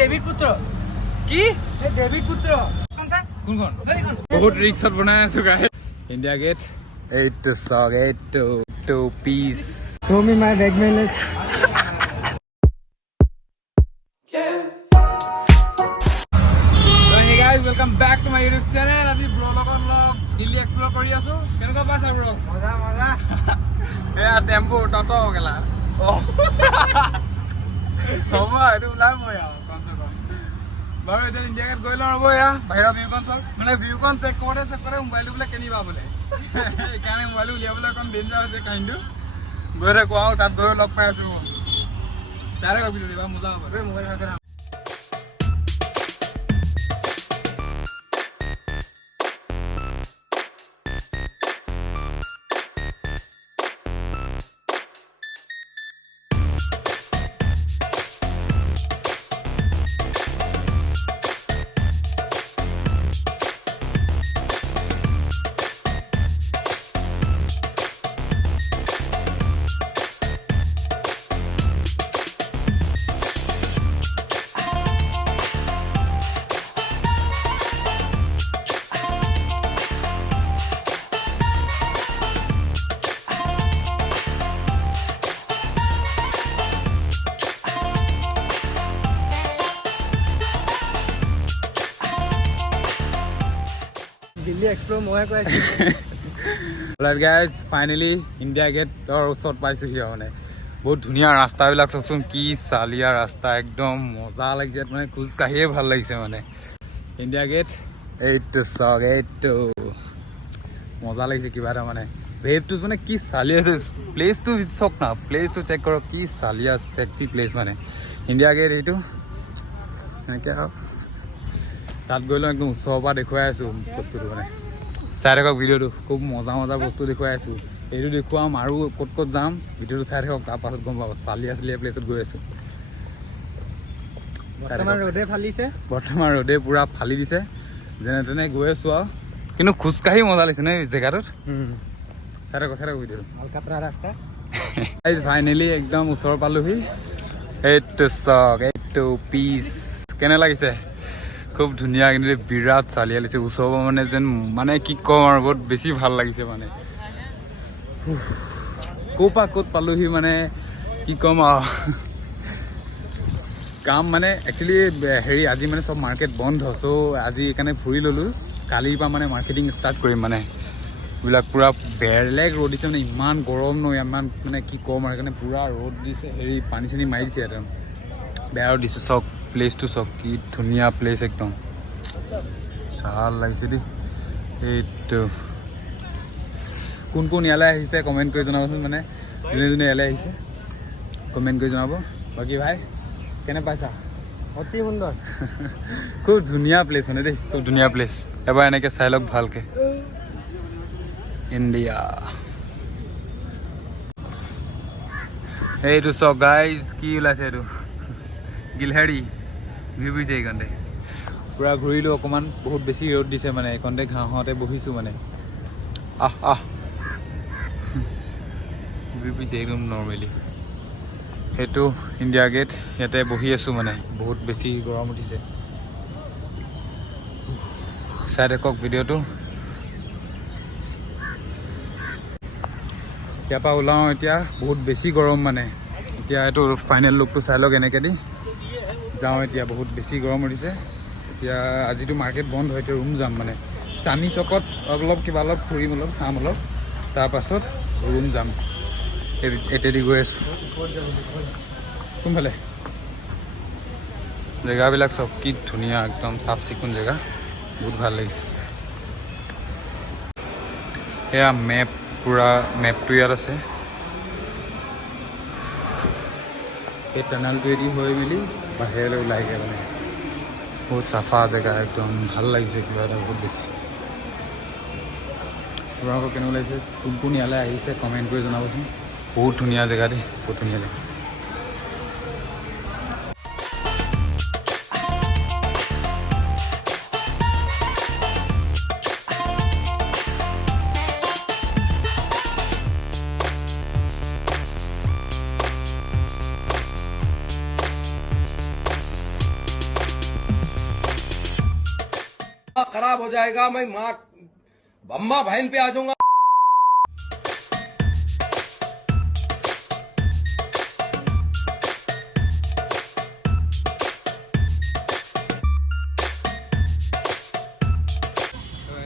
David पुत्र কি David पुत्र কোনখন বহুত ৰিক্সাত বনাই আছো গাই ইণ্ডিয়া গেট এইটো সগ এইটো two piece show me my bag manage Hey guys, welcome back to my YouTube channel. আজি ব্ৰ লগত অলপ দিল্লী এক্সপ্লোৰ কৰি আছো কেনেকুৱা পাইছা ব্ৰ मजा मजा এয়া টেম্পো টটো হৈ গলা হ'ব এইটো ওলাব আৰু কমছে কম বাৰু এতিয়া ইণ্ডিয়া গেট গৈ লওঁ ৰ'ব এয়া বাহিৰৰ ভিউখন চাওক মানে ভিউখন চেক কৰোঁতে মোবাইলটো বোলে কেনিবা বোলে সেইকাৰণে মোবাইলটো উলিয়াবলৈ অকণ ডেঞ্জাৰ হৈছে কাহিনীটো গৈ থাকোঁ আৰু তাত গৈ লগ পাই আছোঁ মই তাৰে কপিটো দিবা মজা হ'ব মোবাইল ভালকৈ दिल्ली एक्सप्लोर মই কৈ আছো অলৰাইট গাইজ ফাইনেলি ইণ্ডিয়া গেটৰ ওচৰত পাইছোহি মানে বহুত ধুনীয়া ৰাস্তাবিলাক চাওকচোন কি চালিয়া ৰাস্তা একদম মজা লাগিছে মানে খোজ কাঢ়িয়ে ভাল লাগিছে মানে ইণ্ডিয়া গেট এইটো চাওক এইটো মজা লাগিছে কিবা এটা মানে ভেবটো মানে কি চালি আছে প্লেচটো চাওক না প্লেচটো চেক কৰক কি চালিয়া চেক্সি প্লেচ মানে ইণ্ডিয়া গেট এইটো এনেকৈ আৰু তাত গৈ লওঁ একদম ওচৰৰ পৰা দেখুৱাই আছোঁ বস্তুটো মানে চাই থাকক ভিডিঅ'টো খুব মজা মজা বস্তু দেখুৱাই আছোঁ এইটো দেখুৱাম আৰু ক'ত ক'ত যাম ভিডিঅ'টো চাই থাকক তাৰপাছত গম পাব চালিয়া প্লেচত গৈ আছোঁ বৰ্তমান ৰ'দে পূৰা ফালি দিছে যেনে তেনে গৈ আছোঁ আৰু কিন্তু খোজকাঢ়ি মজা লাগিছে নে জেগাটোত চাই থাকক ভিডিঅ'টো কলকাতা ৰাস্তা ফাইনেলি একদম ওচৰ পালোহি এইটো চক এইটো পিচ কেনে লাগিছে খুব ধুনীয়া কিন্তু বিৰাট চালিয়া লাগিছে ওচৰৰ মানে যেন মানে কি ক'ম আৰু বহুত বেছি ভাল লাগিছে মানে ক'ৰ পৰা ক'ত পালোহি মানে কি ক'ম আৰু কাম মানে একচুৱেলি হেৰি আজি মানে চব মাৰ্কেট বন্ধ চ' আজি সেইকাৰণে ফুৰি ল'লোঁ কালিৰ পৰা মানে মাৰ্কেটিং ষ্টাৰ্ট কৰিম মানে এইবিলাক পূৰা বেলেগ ৰ'দ দিছে মানে ইমান গৰম ন ইমান মানে কি ক'ম আৰু সেইকাৰণে পূৰা ৰ'দ দিছে হেৰি পানী চানী মাৰি দিছে একদম বেয়া ৰ'দ দিছে চক প্লেচটো চক কি ধুনীয়া প্লেচ একদম ভাল লাগিছে দেই এইটো কোন কোন ইয়ালৈ আহিছে কমেণ্ট কৰি জনাবচোন মানে যোনে যোনে ইয়ালৈ আহিছে কমেণ্ট কৰি জনাব বাকী ভাই কেনে পাইছা অতি সুন্দৰ খুব ধুনীয়া প্লেচ মানে দেই খুব ধুনীয়া প্লেচ এবাৰ এনেকৈ চাই লওক ভালকৈ ইণ্ডিয়া এইটো চক গাইজ কি ওলাইছে এইটো গিলহাৰী ঘূৰিছে এইকণতে পূৰা ঘূৰিলোঁ অকণমান বহুত বেছি ৰ'দ দিছে মানে এইকণতে ঘাঁহতে বহিছোঁ মানে ঘূৰি ফুৰিছে একদম নৰ্মেলি সেইটো ইণ্ডিয়া গেট ইয়াতে বহি আছোঁ মানে বহুত বেছি গৰম উঠিছে চাই থাকক ভিডিঅ'টো ইয়াৰ পৰা ওলাওঁ এতিয়া বহুত বেছি গৰম মানে এতিয়া এইটো ফাইনেল লুকটো চাই লওক এনেকৈ দি যাওঁ এতিয়া বহুত বেছি গৰম উঠিছে এতিয়া আজিতো মাৰ্কেট বন্ধ হয় এতিয়া ৰুম যাম মানে চান্দনী চকত কিবা অলপ ফুৰিম অলপ চাম অলপ তাৰপাছত ৰুম যাম এতেদি গৈ আছোঁ কোনফালে জেগাবিলাক চব কি ধুনীয়া একদম চাফ চিকুণ জেগা বহুত ভাল লাগিছে এয়া মেপ পূৰা মেপটো ইয়াত আছে এই টানেলটোৱেদি হৈ মেলি বাহিৰলৈ ওলাইগৈ মানে বহুত চাফা জেগা একদম ভাল লাগিছে কিবা এটা বহুত বেছি আপোনালোকৰ কেনেকুৱা লাগিছে কোন কোন ইয়ালৈ আহিছে কমেণ্ট কৰি জনাবচোন বহুত ধুনীয়া জেগা দেই বহুত ধুনীয়া জেগা खराब हो जाएगा, मैं माँ अम्मा बहन पे आ जाऊंगा।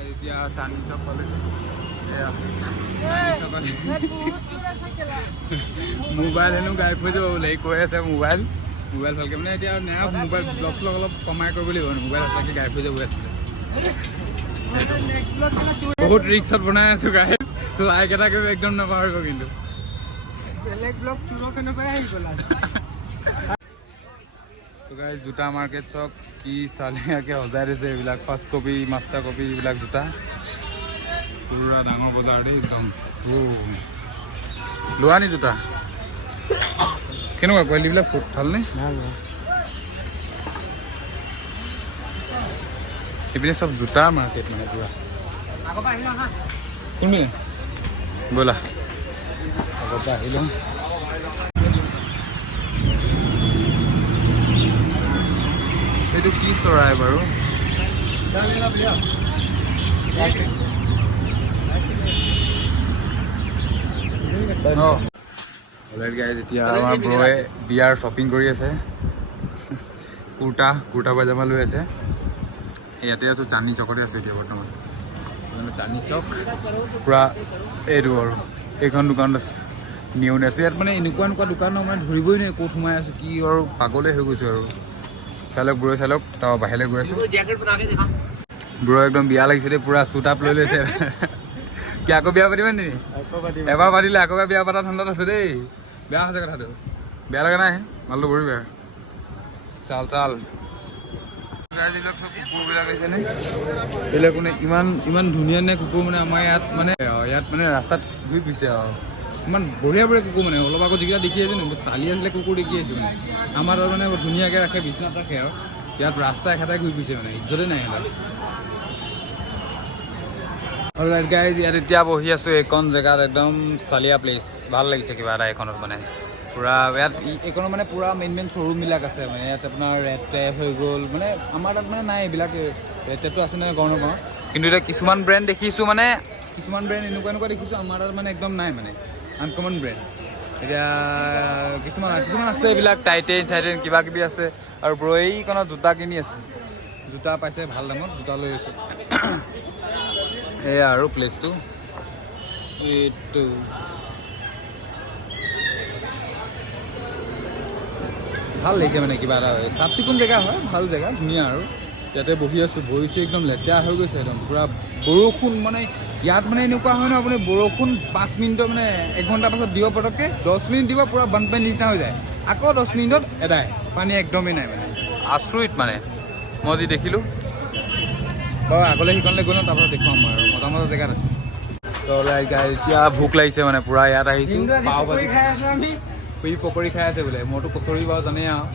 এতিয়া চান্দী চক পালে মোবাইল হেনো গাইব হৈ যাব বোলে কৈ আছে মোবাইল ভালকৈ মানে এতিয়া নাই মোবাইল ব্লগ চলগ অলপ কমাই কৰিব লাগিব মোবাইল সঁচাকৈ গাইব হৈ যাব আছিলে বহুত ৰিক্সত বনাই আছো গাইজ লাইক এটা কৰিব একদম নাপাহৰিব কিন্তু বেলেগ ব্লগ চুৰখনৰ পৰাই আহি গ'ল গাইজ জোতা মাৰ্কেট চক কি চালিয়াকৈ সজাই দিছে এইবিলাক ফাৰ্ষ্ট কপি মাষ্টাৰ কপি এইবিলাক জোতা পুৰা ডাঙৰ বজাৰ দেই একদম লোৱা নি জোতা কেনেকুৱা কোৱালিটিবিলাক ভালনে এইপিনে চব জোতা মাৰ্কেট মানে পুৰা কোনপিনে ব'লা আগৰ পৰা আহি লওঁ এইটো কি চৰাই বাৰু এতিয়া আমাৰ ব্ৰয়ে বিয়াৰ শ্বপিং কৰি আছে কুৰ্তা পাজামা লৈ আছে ইয়াতে আছোঁ চান্দনী চকতে আছোঁ এতিয়া বৰ্তমান চান্দনী চক পূৰা এইটো আৰু এইখন দোকানত আছে নিউ নেচ ইয়াত মানে এনেকুৱা দোকান মানে ধৰিবই নোৱাৰি ক'ত সোমাই আছোঁ কি আৰু পাগলে হৈ গৈছোঁ আৰু চাই লওক ব্ৰয়ে চাই লওক তাৰ বাহিৰলৈ গৈ আছোঁ ব্ৰ একদম বিয়া লাগিছে দেই পূৰা চুট আপ লৈ লৈছে কি আকৌ বিয়া পাতিবা নেকি এবাৰ পাতিলে আকৌ বিয়া পতা ঠাণ্ডাত আছে দেই বেয়া হৈছে কথাটো বেয়া লগা নাই মালটো বঢ়ি বেয়া চাল যিবিলাক চব কুকুৰবিলাক আহিছেনে এইবিলাক মানে ইমান ধুনীয়া কুকুৰ মানে আমাৰ ইয়াত মানে ৰাস্তাত ঘূৰি ফুৰিছে আৰু ইমান বঢ়িয়া কুকুৰ মানে অলপ আগত যিকেইটা দেখি আছে ন চালি আছিলে কুকুৰ দেখি আছোঁ মানে আমাৰ তাত মানে ধুনীয়াকৈ ৰাখে বিচনাত ৰাখে আৰু ইয়াত ৰাস্তা এখাটাই ঘূৰি ফুৰিছে মানে ইজ্জতে নাই সিহঁতৰ গাইজ ইয়াত এতিয়া বহি আছোঁ এইখন জেগাত একদম চালিয়া প্লেচ ভাল লাগিছে কিবা এটা এইখনত মানে পূৰা ইয়াত এইখনত মানে পূৰা মেইন শ্ব'ৰুমবিলাক আছে মানে ইয়াত আপোনাৰ ৰেড টেপ হৈ গ'ল মানে আমাৰ তাত মানে নাই এইবিলাক ৰেড টেপটো আছে নহয় গাঁৱৰ গাঁৱত কিন্তু এতিয়া কিছুমান ব্ৰেণ্ড দেখিছোঁ মানে কিছুমান ব্ৰেণ্ড এনেকুৱা দেখিছোঁ আমাৰ তাত মানে একদম নাই মানে আনকমন ব্ৰেণ্ড এতিয়া কিছুমান আছে এইবিলাক টাইটেন কিবা কিবি আছে আৰু ব্ৰ এইখনত জোতা কিনি আছে জোতা পাইছে ভাল দামত জোতা লৈ আছে এয়া আৰু প্লেচটো এইটো ভাল লাগিছে মানে কিবা এটা চাফ চিকুণ জেগা হয় ভাল জেগা ধুনীয়া আৰু ইয়াতে বহি আছোঁ বহিছোঁ একদম লেতেৰা হৈ গৈছে একদম পূৰা বৰষুণ মানে ইয়াত মানে এনেকুৱা হয় ন আপুনি বৰষুণ 5 মিনিটৰ মানে 1 ঘণ্টাৰ পাছত দিব পটককৈ 10 মিনিট দিব পূৰা বানপানী নিচিনা হৈ যায় আকৌ 10 মিনিটত এদায় পানী একদমেই নাই মানে আচৰিত মানে মই যি দেখিলোঁ বাৰু আগলৈ সিকণলৈ গৈ লওঁ তাৰপাছত দেখুৱাম মই আৰু মজা জেগাত আছে এতিয়া ভোক লাগিছে মানে পূৰা ইয়াত আহিছোঁ পাও ভাজি খাই আছোঁ আমি পকৰি খাই আছে বোলে মইতো কচৰি বাৰু জানেই আৰু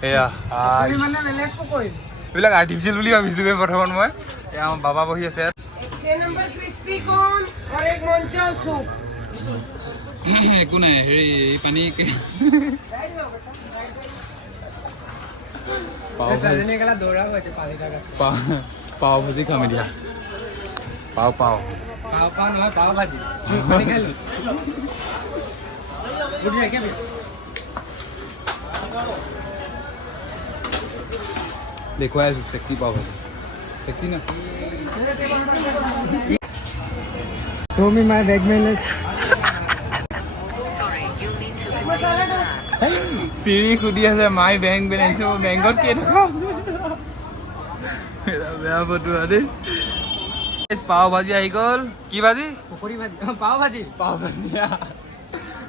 সেয়া মানে বেলেগ পকৰি এইবিলাক আৰ্টিফিচিয়েল বুলি ভাবিছিলোঁ প্ৰথমত মই এয়া আমাৰ বাবা বহি আছে ইয়াত 6 नंबर क्रिस्पी कॉर्न और एक मंचर सूप একো নাই হেৰি এই পানী পাও ভাজি খাম এতিয়া পাও নহয় পাও ভাজি দেখুৱাই আছোঁ চেক্সি পাও ভাজি চেক্সি না Show me my bag balance. চিৰি সুধি আছে মাই বেংক বেলেঞ্চ বেংকত কেইটকা বেয়া ফটো দেই পাও ভাজি আহি গ'ল কি ভাজি পকৰি ভাজি পাও ভাজি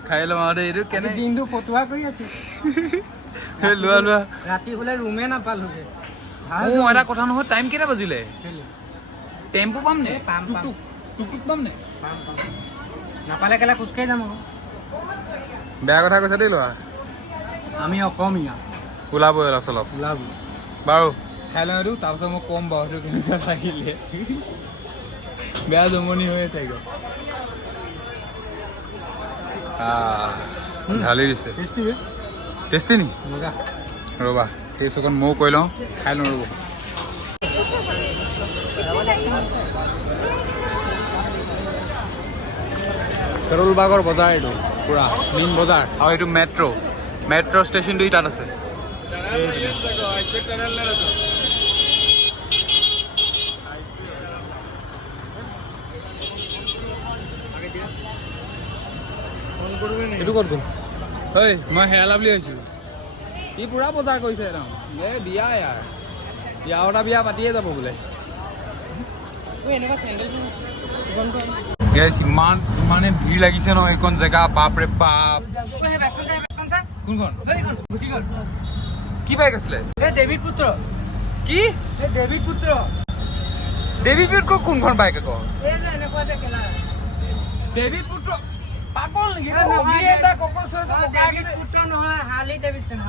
খাই লওঁ আৰু এইটো কেনে দিনটো ফটোৱা কৰি আছো লোৱা ৰাতি হ'লে ৰুমে নাপালোগে মোৰ এটা কথা নহয় টাইম কেইটা বাজিলে টেম্পু পাম নে টুকটুক পাম নে নাপালে কেলে খোজকাঢ়ি যাম আকৌ বেয়া কথা কৈছা দেই লোৱা আমি অসমীয়া ওলাবই অলপ চলপ ওলাব বাৰু খাই লওঁ এইটো তাৰপিছত মই ক'ম বাৰু সেইটো কেনেকুৱা লাগিলে বেয়া জমনি হৈ আছে একদম ঢালি দিছে টেষ্টি নি ৰ'বা টেষ্ট অকণ ময়ো কৈ লওঁ খাই লওঁ ৰ'ব কৰলবাগৰ বজাৰ এইটো পুৰা মেইন বজাৰ আৰু এইটো মেট্ৰ' ষ্টেচনটো তাত আছে এইটো ক'ত গ'ল ঐ মই হেৰালা বুলি ভাবিছিলোঁ ই পুৰা বজাৰ কৰিছে একদম এই বিয়া ইয়াৰ এটা বিয়া পাতিয়ে যাব বোলে ইমানে ভিৰ লাগিছে ন এইখন জেগা বাপৰে বাপ কোনখন কি বাইক আছিলে ডেভিড পুত্ৰ কি ডেভিড পুত্ৰ ডেভিড পুত্ৰ কোনখন বাইক আকৌ এই যে এনেকুৱা যে খেলা ডেভিড পুত্ৰ পাগল নেকি পুত্ৰ নহয় হাৰ্লি ডেভিডছন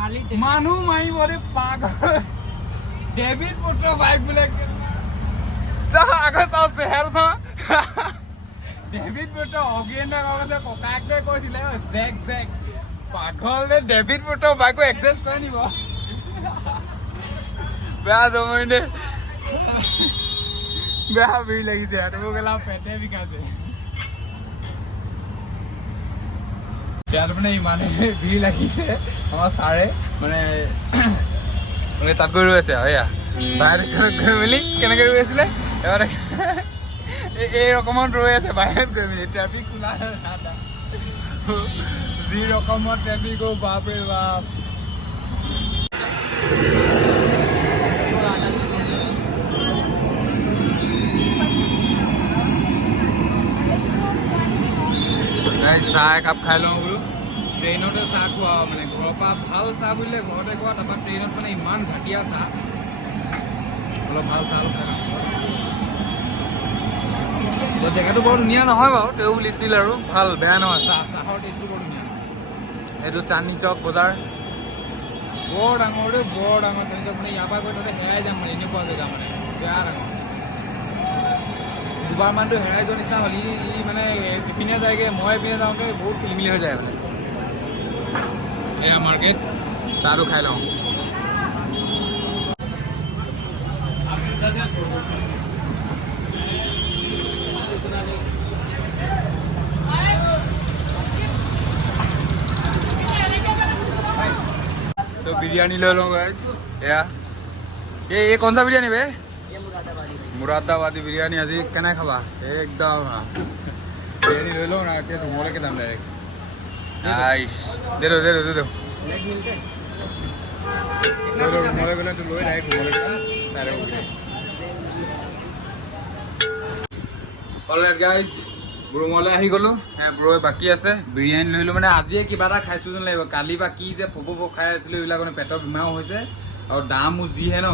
মানুহ মাৰিবৰে পাগল ডেভিড পুত্ৰ বাইক বোলে আগত চাওঁ চেহেৰ চাওঁ ডেভিড পুত্ৰ অগিয়েণ্ডৰ আগতে ককায়েকটোৱে কৈছিলে জেক পাগল ডেভিড পুত্ৰ বাইকো এডজাষ্ট কৰে নিব বেয়া জমনি দে বেয়া ভিৰ লাগিছে তুমি গেলা পেটে বিষাইছে ইয়াত মানে ইমানে ভিৰ লাগিছে আমাৰ ছাৰে মানে তাত গৈ ৰৈ আছে এয়া বাহিৰত গৈ মেলি কেনেকৈ ৰৈ আছিলে এবাৰ এই ৰকমত ৰৈ আছে বাহিৰত গৈ মেলি ট্ৰেফিক খোলা যি ৰকমত ট্ৰেফিক বাপৰে বাপ চাহ একাপ খাই লওঁ বোলো ট্ৰেইনতে চাহ খোৱা মানে ঘৰৰ পৰা ভাল চাহ বুলিলে ঘৰতে খোৱা তাৰপৰা ট্ৰেইনত মানে ইমান ঘাটিয়া চাহ অলপ ভাল চাহ অলপ খাই জেগাটো বৰ ধুনীয়া নহয় বাৰু তেওঁ বুলিছিল আৰু ভাল বেয়া নহয় চাহৰ টেষ্টটো বৰ ধুনীয়া এইটো চান্দনী চক বজাৰ বৰ ডাঙৰ চান্দনী চক মানে ইয়াৰ পৰা গৈ তাতে হেৰাই যাম মানে এনেকুৱা জেগা মানে বেয়া ডাঙৰ দুবাৰমানটো হেৰাই যোৱাৰ নিচিনা হ'ল ই মানে ইপিনে যায়গৈ মই ইপিনে যাওঁগৈ বহুত খেলিমেলি হৈ যায় মানে এয়া মাৰ্কেট চাহটো খাই লওঁ तो बिरयानी ले लो गाइस या ये कौन सा बिरयानी बे मुरादाबादी बिरयानी आज केना खाबा एकदम बिरयानी ले लो ना के रुमोले के दाम डायरेक्ट नाइस दे दो रुमोले गले तो लोय डायरेक्ट रुमोले के सारे हो गए ऑलराइट गाइस रुमोले আহি গলো ব্ৰই বাকি আছে বিৰিয়ানী লৈলো মানে আজিয়ে কিবা এটা খাইছো যেন লাগিব কালি বা কি যে পপ খাই আছিলো এইবিলাক মানে পেটৰ বিমাও হৈছে আৰু দামো যিহে ন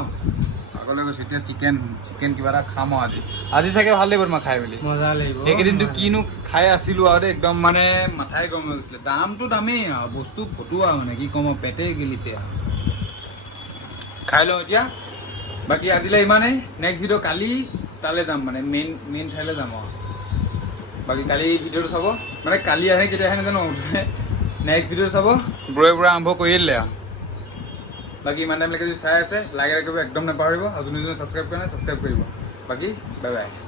আগলৈ গৈছো এতিয়া চিকেন কিবা এটা খাম আজি চাগে ভাল লাগিব মই খাই মেলি মজা লাগিব এইকেইদিনটো কিনো খাই আছিলো আৰু একদম মানে মাথাই গৰম হৈ গৈছিলে দামটো দামেই আৰু বস্তু ফটুৱা মানে কি কম পেটে গেলিছে খাই লওঁ এতিয়া বাকী আজিলৈ ইমানেই নেক্সট ভিডিঅ' কালি তালৈ যাম মানে মেইন ঠাইলৈ যাম আৰু বাকী কালি ভিডিঅ'টো চাব মানে কালি আহে কেতিয়া আহে নাজানো নেক্সট ভিডিঅ'টো চাব ব্ৰই পৰা আৰম্ভ কৰি দিলে আৰু বাকী ইমান টাইমলৈকে যদি চাই আছে লাইক কৰিব একদম নাপাহৰিব আৰু যোনে ছাবস্ক্ৰাইব কৰা নাই ছাবস্ক্ৰাইব কৰিব বাকী বাই বাই